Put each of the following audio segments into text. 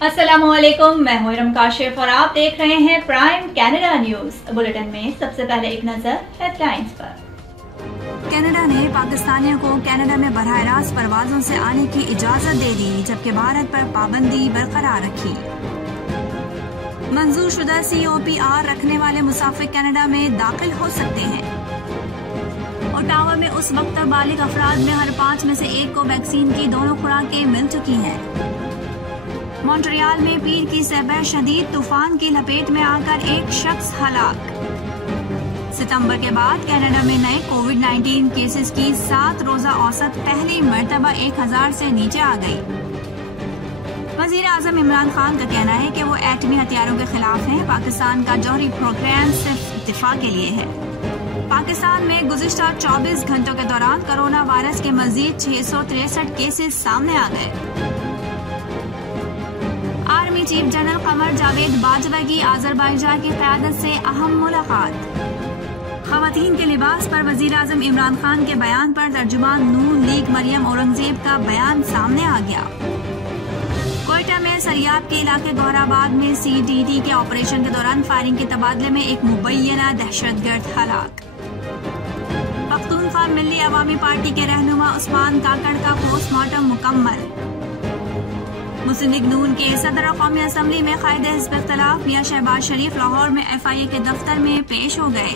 अस्सलामुअलैकुम, मैं हूं इरम काशिफ और आप देख रहे हैं प्राइम कनाडा न्यूज। बुलेटिन में सबसे पहले एक नजर हेडलाइंस पर। कनाडा ने पाकिस्तानियों को कनाडा में बराह रास्त परवाजों से आने की इजाजत दे दी, जबकि भारत पर पाबंदी बरकरार रखी। मंजूर शुदा COPR रखने वाले मुसाफिर कनाडा में दाखिल हो सकते हैं। ओटावा में उस वक्त तक बालिग अफराद में हर 5 में से 1 को वैक्सीन की दोनों खुराकें मिल चुकी हैं। मॉन्ट्रियल में पीर की सबह शदीद तूफान की लपेट में आकर एक शख्स हलाक। सितंबर के बाद कनाडा में नए कोविड-19 केसेस की 7 रोजा औसत पहली मर्तबा 1000 से नीचे आ गई। वजीर आजम इमरान खान का कहना है कि वो एटमी हथियारों के खिलाफ हैं। पाकिस्तान का जौहरी प्रोग्राम सिर्फ दिफा के लिए है। पाकिस्तान में गुज़िश्ता 24 घंटों के दौरान कोरोना वायरस के मजीद 663 केसेस सामने आ गए। Army chief general Qamar Javed Bajwa की अजरबैजान की क़यादत से अहम मुलाकात। ख़वातीन के लिबास पर वजीर आजम इमरान खान के बयान पर तर्जुमान नून लीग मरियम औरंगजेब का बयान सामने आ गया। कोयटा में सरियाब के इलाके गौहराबाद में CTT के ऑपरेशन के दौरान फायरिंग के तबादले में एक मुबैना दहशतगर्द हलाक। पख्तूनख्वा मिल्ली अवामी पार्टी के रहनुमा उस्मान काकड़ का पोस्टमार्टम मुकम्मल। मुस्लिम लीग नून के सदर कौमी असम्बली में कायद हिज़्ब इख्तिलाफ मियां शहबाज शरीफ लाहौर में FIA के दफ्तर में पेश हो गए।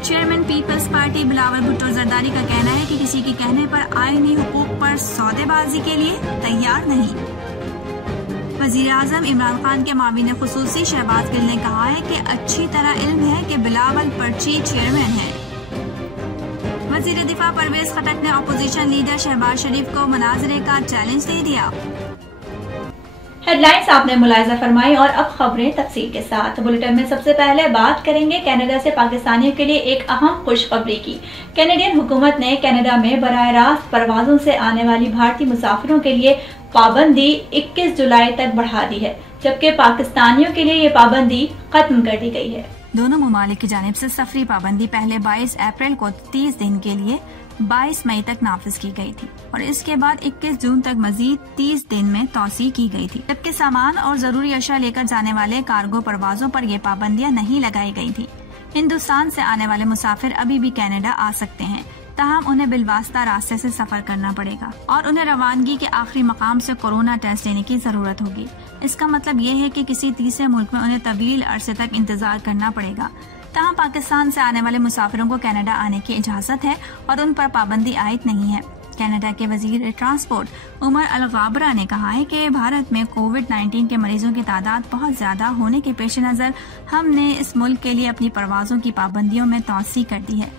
Chairman people's party Bilawal Bhutto Zardari का कहना है कि किसी के कहने पर आईनी हुकूक पर सौदेबाजी के लिए तैयार नहीं। वजीर आजम इमरान खान के माविन खुसूसी शहबाज गिल ने कहा है कि अच्छी तरह इल्म है कि बिलावल पर्ची चेयरमैन है। वजीर दिफा परवेज खटक ने अपोजिशन लीडर शहबाज शरीफ को मुनाजरे का चैलेंज दे दिया। हेडलाइंस आपने मुलाहिजा फरमाई और अब खबरें तफसील के साथ। बुलेटिन में सबसे पहले बात करेंगे कनाडा से पाकिस्तानियों के लिए एक अहम खुशखबरी की। कैनेडियन हुकूमत ने कनाडा में बराह रास्त परवाजों से आने वाली भारतीय मुसाफिरों के लिए पाबंदी 21 जुलाई तक बढ़ा दी है, जबकि पाकिस्तानियों के लिए ये पाबंदी खत्म कर दी गई है। दोनों ममालिक की जानिब से सफरी पाबंदी पहले 22 अप्रैल को 30 दिन के लिए 22 मई तक नाफिज की गई थी और इसके बाद 21 जून तक मजीद 30 दिन में तौसी की गई थी, जबकि सामान और जरूरी अशिया लेकर जाने वाले कार्गो परवाजों पर ये पाबंदियां नहीं लगाई गई थी। हिंदुस्तान से आने वाले मुसाफिर अभी भी कनाडा आ सकते हैं, ताहम उन्हें बिलवास्ता रास्ते से सफर करना पड़ेगा और उन्हें रवानगी के आखिरी मकाम से कोरोना टेस्ट लेने की जरूरत होगी। इसका मतलब ये है कि किसी तीसरे मुल्क में उन्हें तवील अरसे तक इंतजार करना पड़ेगा। ताहम पाकिस्तान से आने वाले मुसाफिरों को कनाडा आने की इजाजत है और उन पर पाबंदी आयद नहीं है। कनाडा के वजीर ट्रांसपोर्ट उमर अल गाबरा ने कहा है कि भारत में कोविड-19 के मरीजों की तादाद बहुत ज्यादा होने के पेश नजर हमने इस मुल्क के लिए अपनी परवाजों की पाबंदियों में तौसी कर दी है।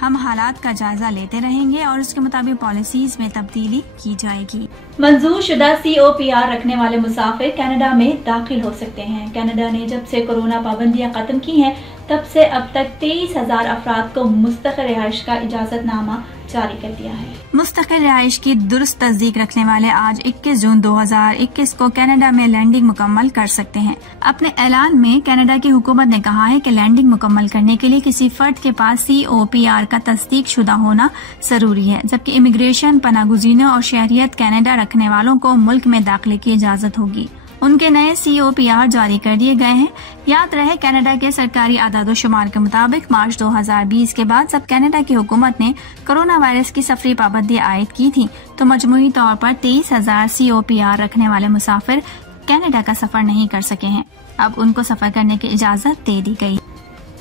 हम हालात का जायजा लेते रहेंगे और उसके मुताबिक पॉलिसीज में तब्दीली की जाएगी। मंजूर शुदा COPR रखने वाले मुसाफिर कनाडा में दाखिल हो सकते हैं। कनाडा ने जब से कोरोना पाबंदियां खत्म की हैं, तब से अब तक 23,000 अफराद को मुस्तकिल रिहाइश का इजाजतनामा जारी कर दिया है। मुस्तकिल रिहाइश की दुरुस्त तस्दीक रखने वाले आज 21 जून 2021 को कनाडा में लैंडिंग मुकम्मल कर सकते हैं। अपने ऐलान में कनाडा की हुकूमत ने कहा है कि लैंडिंग मुकम्मल करने के लिए किसी फर्द के पास COPR का तस्दीक शुदा होना जरूरी है, जबकि इमिग्रेशन पनागुज़ीनों और शहरियत कनाडा रखने वालों को मुल्क में दाखिले की इजाजत होगी। उनके नए COPR जारी कर दिए गए हैं। याद रहे कनाडा के सरकारी आदादोशुमार के मुताबिक मार्च 2020 के बाद जब कनाडा की हुकूमत ने कोरोना वायरस की सफरी पाबंदी आयद की थी, तो मजमूई तौर पर 23,000 COPR रखने वाले मुसाफिर कनाडा का सफर नहीं कर सके हैं। अब उनको सफर करने की इजाजत दे दी गई।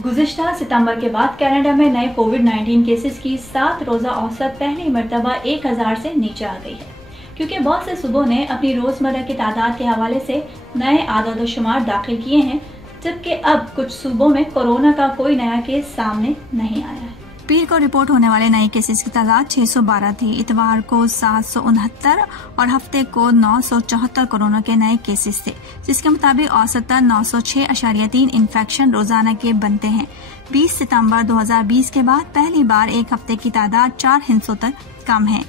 गुज़िश्ता सितंबर के बाद कनाडा में नए कोविड-19 केसेस की 7 रोजा औसत पहली मर्तबा 1000 से नीचे आ गई है, क्योंकि बहुत से सूबों ने अपनी रोजमर्रा की तादाद के हवाले से नए आदादोशुमार दाखिल किए हैं, जबकि अब कुछ सूबों में कोरोना का कोई नया केस सामने नहीं आया है। पीर को रिपोर्ट होने वाले नए केसेस की तादाद 612 थी, इतवार को 769 और हफ्ते को 974 कोरोना के नए केसेस थे, जिसके मुताबिक औसतन 906.3 इन्फेक्शन रोजाना के बनते हैं। 20 सितंबर 2020 के बाद पहली बार एक हफ्ते की तादाद 4 हिस्सों तक कम है।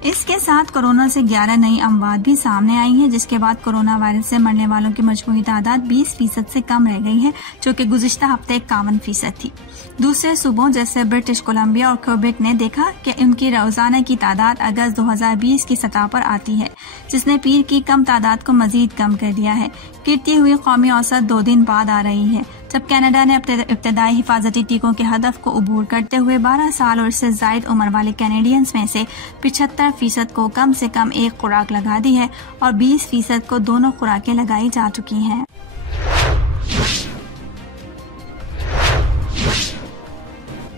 इसके साथ कोरोना से 11 नई अमवात भी सामने आई हैं, जिसके बाद कोरोना वायरस से मरने वालों की मजमूई तादाद 20% से कम रह गई है, जो कि गुज़िश्ता हफ्ते 51% थी। दूसरे सूबों जैसे ब्रिटिश कोलंबिया और क्यूबेक ने देखा कि उनकी रोजाना की तादाद अगस्त 2020 की सतह पर आती है, जिसने पीर की कम तादाद को मजीद कम कर दिया है। गिरती हुई कौमी औसत 2 दिन बाद आ रही है, जब कनाडा ने अपने इब्तदाई हिफाजती टीकों के हदफ को अबूर करते हुए 12 साल और इससे जायद उम्र वाले कैनेडियंस में से 75% को कम से कम एक खुराक लगा दी है और 20% को दोनों खुराकें लगाई जा चुकी हैं।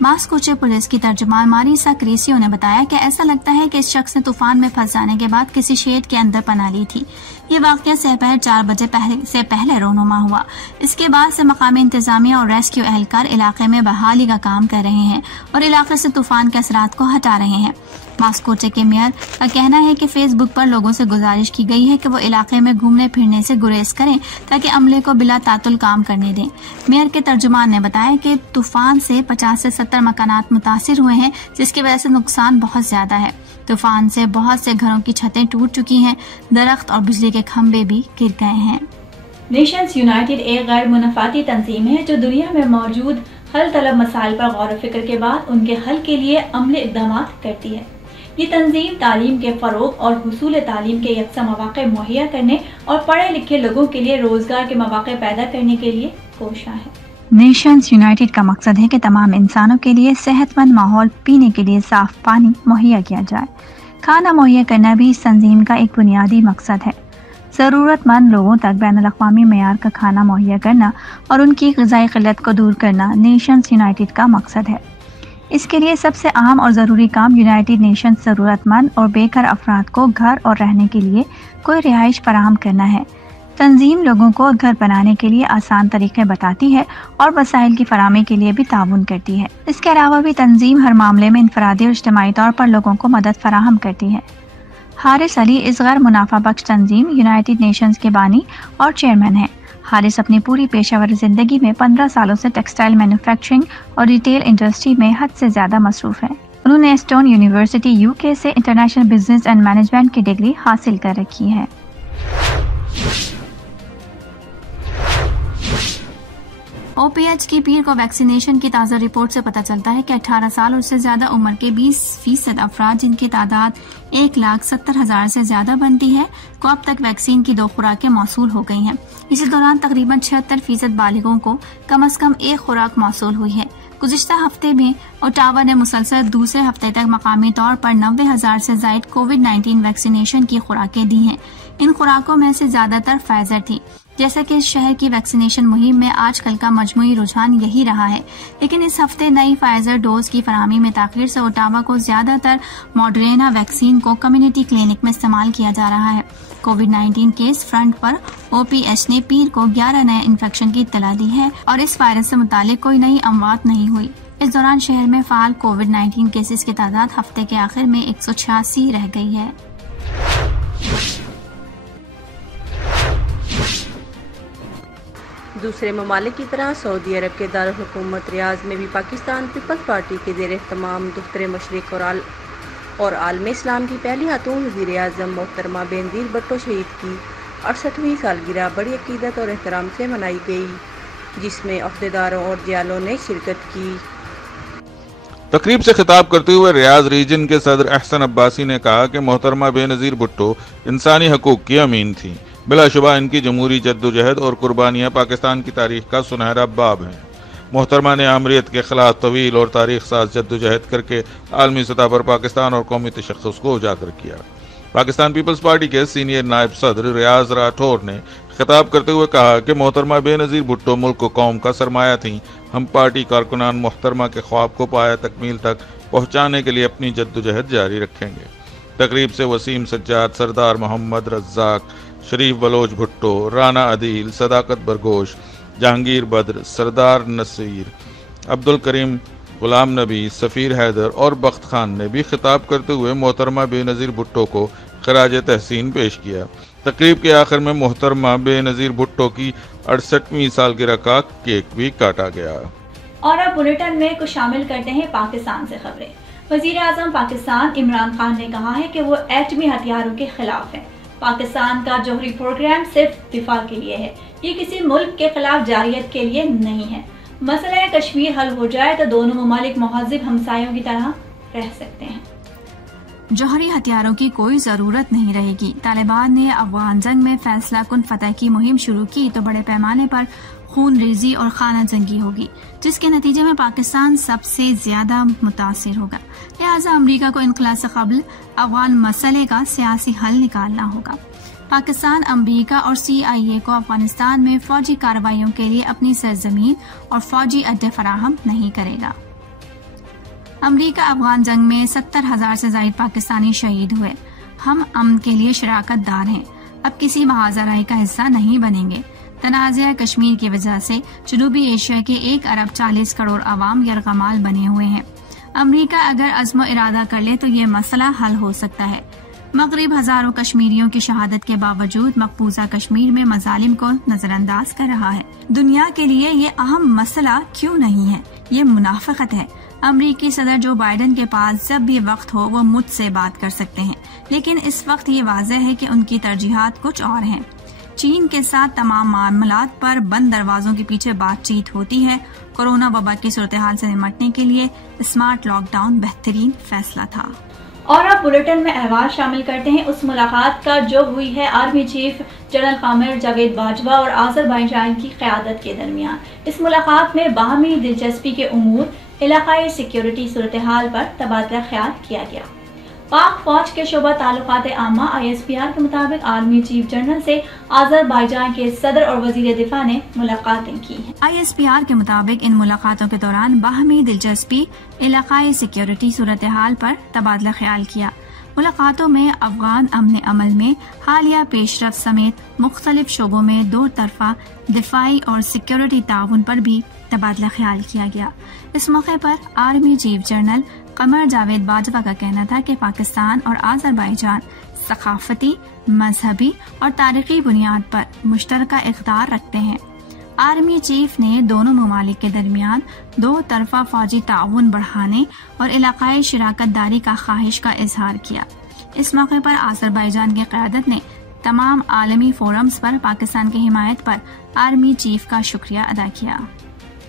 मास्कोचे पुलिस की तर्जुमान मारिसा क्रेसियो ने बताया कि ऐसा लगता है कि इस शख्स ने तूफान में फंस जाने के बाद किसी शेड के अंदर पनाह ली थी। ये वाकया दोपहर 4 बजे से पहले रोनुमा हुआ। इसके बाद से मकामी इंतजामिया और रेस्क्यू एहलकार इलाके में बहाली का काम कर रहे हैं और इलाके से तूफान के असरात को हटा रहे हैं। मास्कोचे के मेयर का कहना है कि फेसबुक पर लोगों से गुजारिश की गई है कि वो इलाके में घूमने फिरने से गुरेज करें ताकि अमले को बिला तातुल काम करने दें। मेयर के तर्जुमान ने बताया कि तूफान से 50 से 70 मकानात मुतासिर हुए हैं, जिसकी वजह से नुकसान बहुत ज्यादा है। तूफान से बहुत से घरों की छतें टूट चुकी हैं, दरख्त और बिजली के खंभे भी गिर गए हैं। नेशंस यूनाइटेड एक गैर मुनाफाती तंजीम है जो दुनिया में मौजूद हल तलब मसाइल पर गौर व फिक्र के बाद उनके हल के लिए अमली इक़दाम करती है। ये तंजीम तालीम के फ़रोग़ और हुसूल तालीम के यकसा मौक़े मुहैया करने और पढ़े लिखे लोगों के लिए रोज़गार के मौक़े पैदा करने के लिए कोशिश है। नेशंस यूनाइटेड का मकसद है कि तमाम इंसानों के लिए सेहतमंद माहौल, पीने के लिए साफ पानी मुहैया किया जाए। खाना मुहैया करना भी इस तंजीम का एक बुनियादी मकसद है। ज़रूरतमंद लोगों तक बैनुल-अक़वामी मेयार का खाना मुहैया करना और उनकी ग़िज़ाई क़िल्लत को दूर करना नेशंस यूनाइटेड का मकसद है। इसके लिए सबसे अहम और ज़रूरी काम यूनाइटेड नेशंस ज़रूरतमंद और बेघर अफराद को घर और रहने के लिए कोई रिहाइश फराहम करना है। तंजीम लोगों को घर बनाने के लिए आसान तरीके बताती है और वसाइल की फराहमी के लिए भी ताउन करती है। इसके अलावा भी तंजीम हर मामले में इनफरादी और इज्तिमाई तौर पर लोगों को मदद फराहम करती है। हारिस अली इस गैर मुनाफा बख्श तंजीम यूनाइटेड नेशंस के बानी और चेयरमैन हैं। हारिस अपनी पूरी पेशावर जिंदगी में 15 सालों से टेक्सटाइल मैन्युफैक्चरिंग और रिटेल इंडस्ट्री में हद से ज्यादा मसरूफ हैं। उन्होंने एस्टोन यूनिवर्सिटी यूके से इंटरनेशनल बिजनेस एंड मैनेजमेंट की डिग्री हासिल कर रखी है। OPH की पीर को वैक्सीनेशन की ताज़ा रिपोर्ट से पता चलता है कि 18 साल और उससे ज्यादा उम्र के 20% अफराद, जिनकी तादाद 1,70,000 से ज्यादा बनती है, को अब तक वैक्सीन की 2 खुराकें मौसूल हो गई हैं। इसी दौरान तकरीबन 76% बालिगों को कम से कम 1 खुराक मौसूल हुई है। गुज़िश्ता हफ्ते में ओटावा ने मुसलसल दूसरे हफ्ते तक मकामी तौर पर 90,000 से ज्यादा कोविड-19 वैक्सीनेशन की खुराकें दी हैं। इन खुराकों में से ज्यादातर फाइजर थी। जैसा कि इस शहर की वैक्सीनेशन मुहिम में आजकल का मजमूई रुझान यही रहा है, लेकिन इस हफ्ते नई फाइजर डोज की फराहमी में ताखीर से ओटावा को ज्यादातर मॉडरेना वैक्सीन को कम्युनिटी क्लिनिक में इस्तेमाल किया जा रहा है। कोविड-19 केस फ्रंट पर OPH ने पीर को 11 नए इन्फेक्शन की इत्तला दी है और इस वायरस से मुतालिक कोई नई अमवात नहीं हुई। इस दौरान शहर में फाल कोविड-19 केसेस की तादाद हफ्ते के आखिर में 186 रह गई है। दूसरे ममालिक की तरह सऊदी अरब के दारुल हुकूमत रियाज में भी पाकिस्तान पीपल्स पार्टी के ज़ेर एहतमाम दफ्तर मशरिक और आलम इस्लाम की पहली खातून वज़ीर आज़म मोहतरमा बेनज़ीर भुट्टो शहीद की 68वीं सालगिरह बड़ी अकीदत और एहतराम से मनाई गई, जिसमें अहदेदारों और जियालों ने शिरकत की। तकरीब से खिताब करते हुए रियाज रीजन के सदर अहसन अब्बासी ने कहा कि मोहतरमा बेनज़ीर भुट्टो इंसानी हकूक़ की अमीन थी। बिलाशुबा इनकी जमहूरी जद्दोजहद और कुर्बानियाँ पाकिस्तान की तारीख का सुनहरा बाब हैं। मोहतरमा ने आमरीत के खिलाफ तवील और तारीख साज जद्दोजहद करके आलमी सतह पर पाकिस्तान और कौमी तशख़्ख़ुस को उजागर किया। पाकिस्तान पीपल्स पार्टी के सीनियर नायब सदर रियाज राठौर ने खिताब करते हुए कहा कि मोहतरमा बेनज़ीर भुट्टो मुल्क कौम का सरमाया थी। हम पार्टी कारकुनान मोहतरमा के ख्वाब को पाया तकमील तक पहुँचाने के लिए अपनी जद्दोजहद जारी रखेंगे। तकरीब से वसीम सज्जाद, सरदार मोहम्मद रज़्ज़ाक, शरीफ बलोच भुट्टो, राना अदील, सदाकत बरगोश, जहांगीर बद्र, सरदार नसीर, अब्दुल करीम, गुलाम नबी, सफ़ीर हैदर और बख्त खान ने भी खिताब करते हुए मोहतरमा बेनज़ीर भुट्टो को खराज तहसीन पेश किया। तकरीब के आखिर में मोहतरमा बेनज़ीर भुट्टो की 68वीं सालगिरह का केक भी काटा गया। और अब बुलेटिन में कुछ शामिल करते हैं पाकिस्तान से खबरें। वज़ीर आज़म पाकिस्तान इमरान खान ने कहा है कि वो एटमी हथियारों के खिलाफ है। पाकिस्तान का जौहरी प्रोग्राम सिर्फ दिफा के लिए है, ये किसी मुल्क के खिलाफ जारियत के लिए नहीं है। मसला कश्मीर हल हो जाए तो दोनों ममालिक मुहज़्ज़िब हमसायों की तरह रह सकते हैं। जौहरी हथियारों की कोई जरूरत नहीं रहेगी। तालिबान ने अफगान जंग में फैसला कुन फतह की मुहिम शुरू की तो बड़े पैमाने पर खून रेजी और खाना जंगी होगी, जिसके नतीजे में पाकिस्तान सबसे ज्यादा मुतासिर होगा। लिहाजा अमरीका को इनक़िलाब से कबल अफगान मसले का सियासी हल निकालना होगा। पाकिस्तान अमरीका और CIA को अफगानिस्तान में फौजी कार्रवाइयों के लिए अपनी सरजमीन और फौजी अड्डे फराहम नहीं करेगा। अमरीका अफगान जंग में 70,000 से ज्यादा पाकिस्तानी शहीद हुए। हम अमन के लिए शराकतदार हैं, अब किसी महाजराई का हिस्सा नहीं बनेंगे। तनाज़ा कश्मीर की वजह से जनूबी एशिया के 1 अरब 40 करोड़ अवाम यरगमाल बने हुए हैं। अमरीका अगर अज़्म इरादा कर ले तो ये मसला हल हो सकता है। मगरिब हजारों कश्मीरियों की शहादत के बावजूद मकबूजा कश्मीर में मजालिम को नजरअंदाज कर रहा है। दुनिया के लिए ये अहम मसला क्यों नहीं है? ये मुनाफिकत है। अमरीकी सदर जो बाइडेन के पास जब भी वक्त हो वो मुझसे बात कर सकते हैं, लेकिन इस वक्त ये वाज़ेह है कि उनकी तरजीहात कुछ और हैं। चीन के साथ तमाम मामलात पर बंद दरवाजों के पीछे बातचीत होती है। कोरोना वबा की सूरत हाल से निपटने के लिए स्मार्ट लॉकडाउन बेहतरीन फैसला था। और अब बुलेटिन में अहवाल शामिल करते हैं उस मुलाकात का जो हुई है army chief general Qamar Javed Bajwa और आज़रबाईजान की क़यादत के दरमियान। इस मुलाकात में बाहमी दिलचस्पी के उमूर, इलाकाई सिक्योरिटी सूरत हाल पर तबादला ख्याल किया गया। पाक फौज के शोबा ताल्लुकात आमा ISPR के मुताबिक आर्मी चीफ जनरल से आज़रबाईजान के सदर और वजीर दिफा ने मुलाकातें की हैं। ISPR के मुताबिक इन मुलाकातों के दौरान बाहमी दिलचस्पी, इलाकाई सिक्योरिटी सूरत हाल पर तबादला ख्याल किया। मुलाकातों में अफगान अमन अमल में हालिया पेशरफ समेत मुख्तलिफ शोबों में 2 तरफा दिफाई और सिक्योरिटी ताउन पर भी तबादला ख्याल किया गया। इस मौके पर army chief general Qamar Javed Bajwa का कहना था कि पाकिस्तान और आज़रबाईजान सकाफती, मजहबी और तारीखी बुनियाद पर मुश्तरका इख्तियार रखते हैं। आर्मी चीफ ने दोनों ममालिक के दरमियान 2 तरफा फौजी ताउन बढ़ाने और इलाकाई शराकत दारी का ख्वाहिश का इजहार किया। इस मौके पर आज़रबाईजान की क़यादत ने तमाम आलमी फोरम्स पर पाकिस्तान की हिमायत पर आर्मी चीफ का शुक्रिया अदा किया।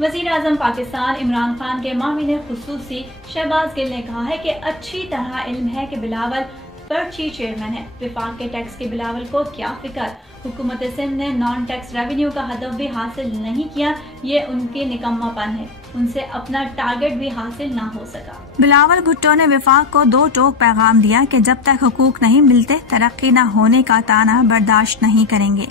वज़ीर आज़म पाकिस्तान इमरान खान के मामिन खुसूसी शहबाज गिल ने कहा है कि अच्छी तरह इल्म है कि बिलावल पर्ची चेयरमैन है। विफाक के टैक्स के बिलावल को क्या फिक्र? हुकूमत सिंध ने नॉन टैक्स रेवेन्यू का हदफ भी हासिल नहीं किया, ये उनके निकम्मापन है। उनसे अपना टारगेट भी हासिल ना हो सका। बिलावल भुट्टो ने विफाक को 2 टोक पैगाम दिया कि जब तक हुकूक नहीं मिलते तरक्की न होने का ताना बर्दाश्त नहीं करेंगे।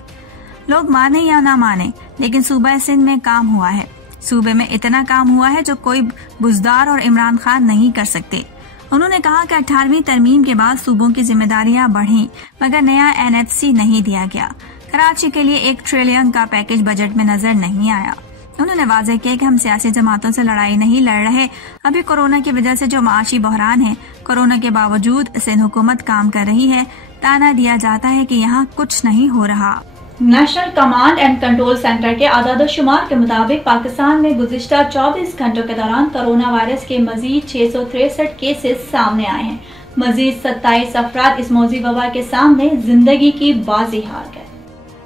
लोग माने या ना माने, लेकिन सूबा सिंध में काम हुआ है। सूबे में इतना काम हुआ है जो कोई बुजदार और इमरान खान नहीं कर सकते। उन्होंने कहा कि 18वीं तरमीम के बाद सूबों की जिम्मेदारियां बढ़ी, मगर नया NFC नहीं दिया गया। कराची के लिए 1 ट्रिलियन का पैकेज बजट में नजर नहीं आया। उन्होंने वाज़ेह किया कि हम सियासी जमातों से लड़ाई नहीं लड़ रहे। अभी कोरोना की वजह से जो माशी बहरान है, कोरोना के बावजूद सिंध हुकूमत काम कर रही है। ताना दिया जाता है कि यहाँ कुछ नहीं हो रहा। National command and control centre के आदाद-ओ-शुमार के मुताबिक पाकिस्तान में गुज़िश्ता 24 घंटों के दौरान कोरोना वायरस के मजीद 663 केसेस सामने आए हैं। मजीद 27 अफराद इस मौजी वबा के सामने जिंदगी की बाजी हार गए।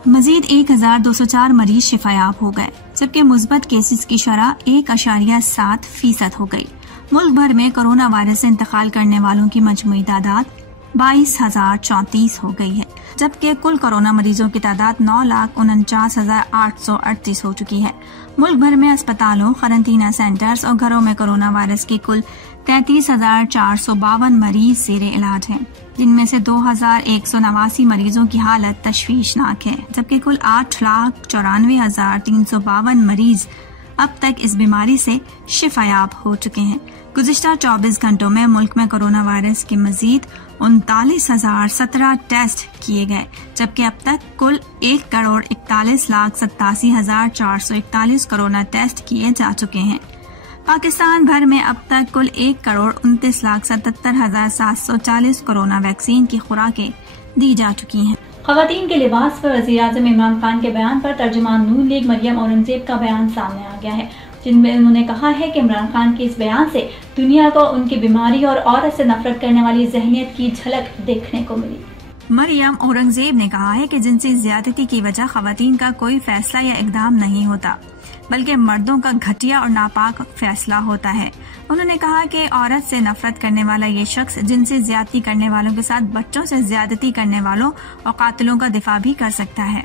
मजीद 1204 मरीज शिफायाब हो गए, जबकि मुस्बत केसेस की शरह 1.7% हो गई। मुल्क भर में कोरोना वायरस से इंतकाल करने वालों की मजमूई तादाद 22,034 हो गई है, जबकि कुल कोरोना मरीजों की तादाद 9,49,838 हो चुकी है। मुल्क भर में अस्पतालों, क्वारंटीना सेंटर्स और घरों में कोरोना वायरस की कुल 33,452 मरीज ज़ेरे इलाज हैं, जिनमें से 2,189 मरीजों की हालत तशवीशनाक है, जबकि कुल 8,94,352 मरीज अब तक इस बीमारी से शिफायाब हो चुके हैं। गुज़िश्ता 24 घंटों में मुल्क में कोरोना वायरस के मजीद 39,017 टेस्ट किए गए, जबकि अब तक कुल 1,41,87,441 कोरोना टेस्ट किए जा चुके हैं। पाकिस्तान भर में अब तक कुल 1,29,77,740 कोरोना वैक्सीन की खुराकें दी जा चुकी हैं। ख़वातीन के लिबास पर वज़ीर आज़म इमरान खान के बयान पर तर्जुमान नून लीग मरियम औरंगजेब का बयान सामने आ गया है। जिनमें उन्होंने कहा है कि इमरान खान के इस बयान से दुनिया को उनकी बीमारी और औरत से नफरत करने वाली जहनियत की झलक देखने को मिली। मरियम औरंगजेब ने कहा है कि जिनसी ज्यादती की वजह खवातीन का कोई फैसला या इकदाम नहीं होता, बल्कि मर्दों का घटिया और नापाक फैसला होता है। उन्होंने कहा कि औरत से नफरत करने वाला ये शख्स जिनसे ज्यादती करने वालों के साथ बच्चों से ज्यादती करने वालों और कातिलों का दिफा भी कर सकता है।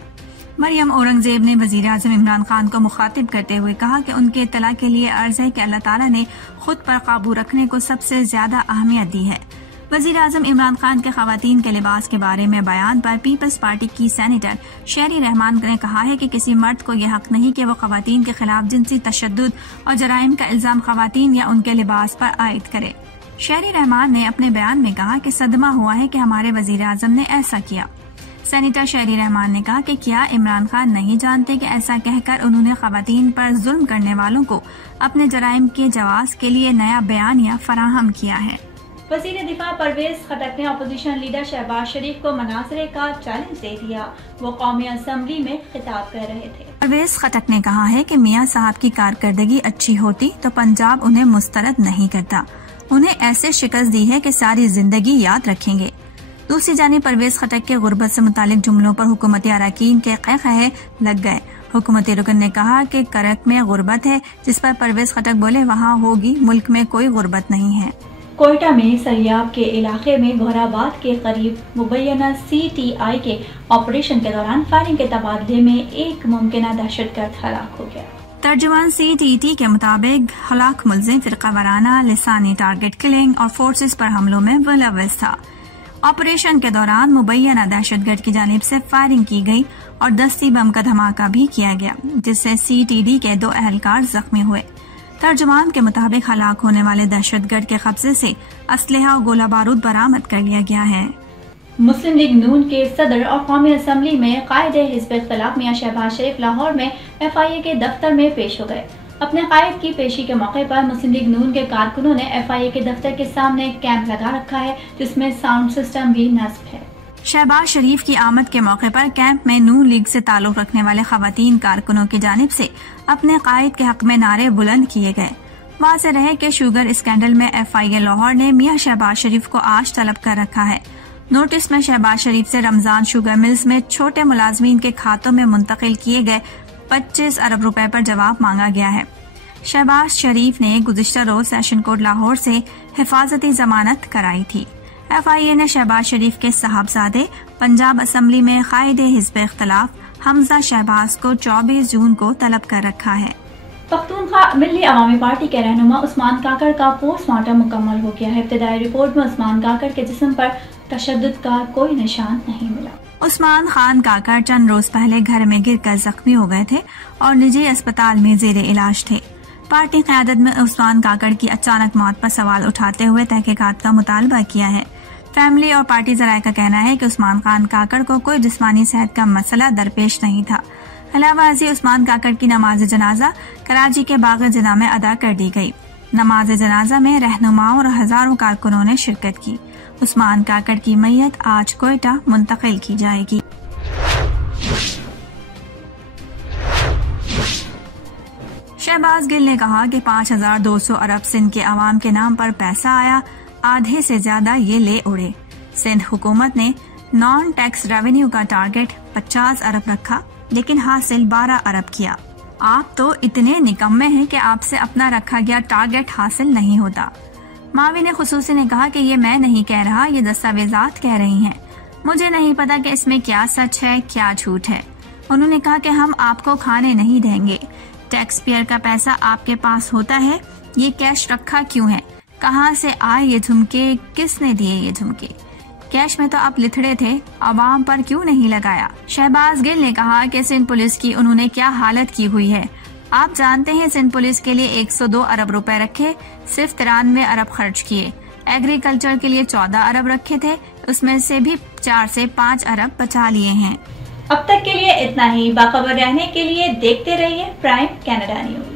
मरियम औरंगजेब ने वजीर आजम इमरान खान को मुखातिब करते हुए कहा कि उनके इत्तला के लिए अर्ज है कि अल्लाह ताला ने खुद पर काबू रखने को सबसे ज्यादा अहमियत दी है। वजीर आजम इमरान खान के खवातीन के लिबास के बारे में बयान पर पीपल्स पार्टी की सेनेटर शेरी रहमान ने कहा है कि किसी मर्द को यह हक नहीं कि वो खवातीन के खिलाफ जिनसी तशद्दुद और जराइम का इल्जाम खवातीन या उनके लिबास पर आयद करे। शेरी रहमान ने अपने बयान में कहा कि सदमा हुआ है कि हमारे वजीर आजम ने ऐसा किया। सेनेटर शेरी रहमान ने कहा कि क्या इमरान खान नहीं जानते कि ऐसा कहकर उन्होंने खवातीन पर जुल्म करने वालों को अपने जराइम के जवाब के लिए नया बयानिया फराहम किया है। वज़ीर दिफा परवेज खटक ने अपोजिशन लीडर शहबाज शरीफ को मनाजरे का चैलेंज दे दिया। वो कौमी असम्बली में खिताब कर रहे थे। परवेज खटक ने कहा है कि मियां साहब की कारकर्दगी अच्छी होती तो पंजाब उन्हें मुस्तरद नहीं करता। उन्हें ऐसे शिकस्त दी है कि सारी जिंदगी याद रखेंगे। दूसरी जानिब परवेज खटक के गुर्बत से मुतालिक जुमलों पर हुकूमती अरकान के क़हक़हे लग गए। हुकूमती रुकन ने कहा कि करक में गुर्बत है, जिस पर परवेज खटक बोले वहाँ होगी, मुल्क में कोई गुर्बत नहीं है। कोयटा में सरियाब के इलाके में घोराबाद के करीब मुबैना CTI के ऑपरेशन के दौरान फायरिंग के तबादले में एक मुमकिना दहशतगर्द हलाक हो गया। तर्जुमान CTT के मुताबिक हलाक मुल्जिम फिरका वाराना लिसानी टारगेट किलिंग और फोर्सेस पर हमलों में मुलव्वस था। ऑपरेशन के दौरान मुबैना दहशतगर्द की जानिब से फायरिंग की गई और दस्ती बम का धमाका भी किया गया, जिससे CTD के 2 अहलकार जख्मी हुए। तर्जुमान के मुताबिक हलाक होने वाले दहशतगर्द के कब्जे से असलहा और गोला बारूद बरामद कर लिया गया है। मुस्लिम लीग नून के सदर और कौमी असम्बली में कायदे हिज़्ब इख्तिलाफ मियां शहबाज शरीफ लाहौर में FIA के दफ्तर में पेश हो गए। अपने कायद की पेशी के मौके पर मुस्लिम लीग नून के कारकुनों ने FIA के दफ्तर के सामने कैंप लगा रखा है, जिसमें साउंड सिस्टम भी नस्ब है। शहबाज शरीफ की आमद के मौके पर कैंप में नून लीग से ताल्लुक रखने वाले खवातीन कारकुनों की जानिब से अपने कायद के हक में नारे बुलंद किए गए। वाज़ेह रहे कि शुगर स्कैंडल में FIA लाहौर ने मियां शहबाज शरीफ को आज तलब कर रखा है। नोटिस में शहबाज शरीफ से रमजान शुगर मिल्स में छोटे मुलाजमीन के खातों में मुंतकिल किए गए 25 अरब रुपए पर जवाब मांगा गया है। शहबाज शरीफ ने गुज़िश्ता रोज सेशन कोर्ट लाहौर से हिफाजती जमानत कराई थी। FIA ने शहबाज शरीफ के साहबजादे पंजाब असम्बली में कायदे हिज़्ब इख्तिलाफ हमजा शहबाज को 24 जून को तलब कर रखा है। पख्तूनख्वा मिल्ली अवामी पार्टी के रहनुमा उस्मान काकड़ का पोस्टमार्टम मुकम्मल हो गया है। इब्तदाई रिपोर्ट में उस्मान काकड़ के जिस्म पर तशद्दुद का कोई निशान नहीं मिला। उस्मान खान काकड़ चंद रोज पहले घर में गिरकर जख्मी हो गए थे और निजी अस्पताल में जेरे इलाज थे। पार्टी क़यादत में उस्मान काकड़ की अचानक मौत पर सवाल उठाते हुए तहकीकात का मुतालबा किया है। फैमिली और पार्टी ज़राए का कहना है कि उस्मान खान काकड़ को कोई जिस्मानी सेहत का मसला दरपेश नहीं था। अलावाजी उस्मान काकड़ की नमाज जनाजा कराची के बाग जिना में अदा कर दी गई। नमाज जनाजा में रहनुमाओं और हजारों कारकुनों ने शिरकत की। उस्मान काकड़ की मैयत आज कोयटा मुंतकिल की जाएगी। शहबाज गिल ने कहा कि 5200 अरब सिंध के अवाम के नाम पर पैसा आया, आधे से ज्यादा ये ले उड़े। सिंध हुकूमत ने नॉन टैक्स रेवेन्यू का टारगेट 50 अरब रखा, लेकिन हासिल 12 अरब किया। आप तो इतने निकम्मे हैं कि आपसे अपना रखा गया टारगेट हासिल नहीं होता। माविन खुसूसी ने कहा कि ये मैं नहीं कह रहा, ये दस्तावेजात कह रही हैं। मुझे नहीं पता कि इसमें क्या सच है क्या झूठ है। उन्होंने कहा कि हम आपको खाने नहीं देंगे। टैक्स पेयर का पैसा आपके पास होता है, ये कैश रखा क्यों है? कहाँ से आए ये झुमके? किसने दिए ये झुमके? कैश में तो आप लिथड़े थे, अवाम पर क्यों नहीं लगाया? शहबाज गिल ने कहा कि सिंध पुलिस की उन्होंने क्या हालत की हुई है। आप जानते हैं सिंध पुलिस के लिए 102 अरब रुपए रखे, सिर्फ 93 अरब खर्च किए। एग्रीकल्चर के लिए 14 अरब रखे थे, उसमें से भी 4 से 5 अरब बचा लिए हैं। अब तक के लिए इतना ही। बाखबर रहने के लिए देखते रहिए प्राइम कनाडा न्यूज।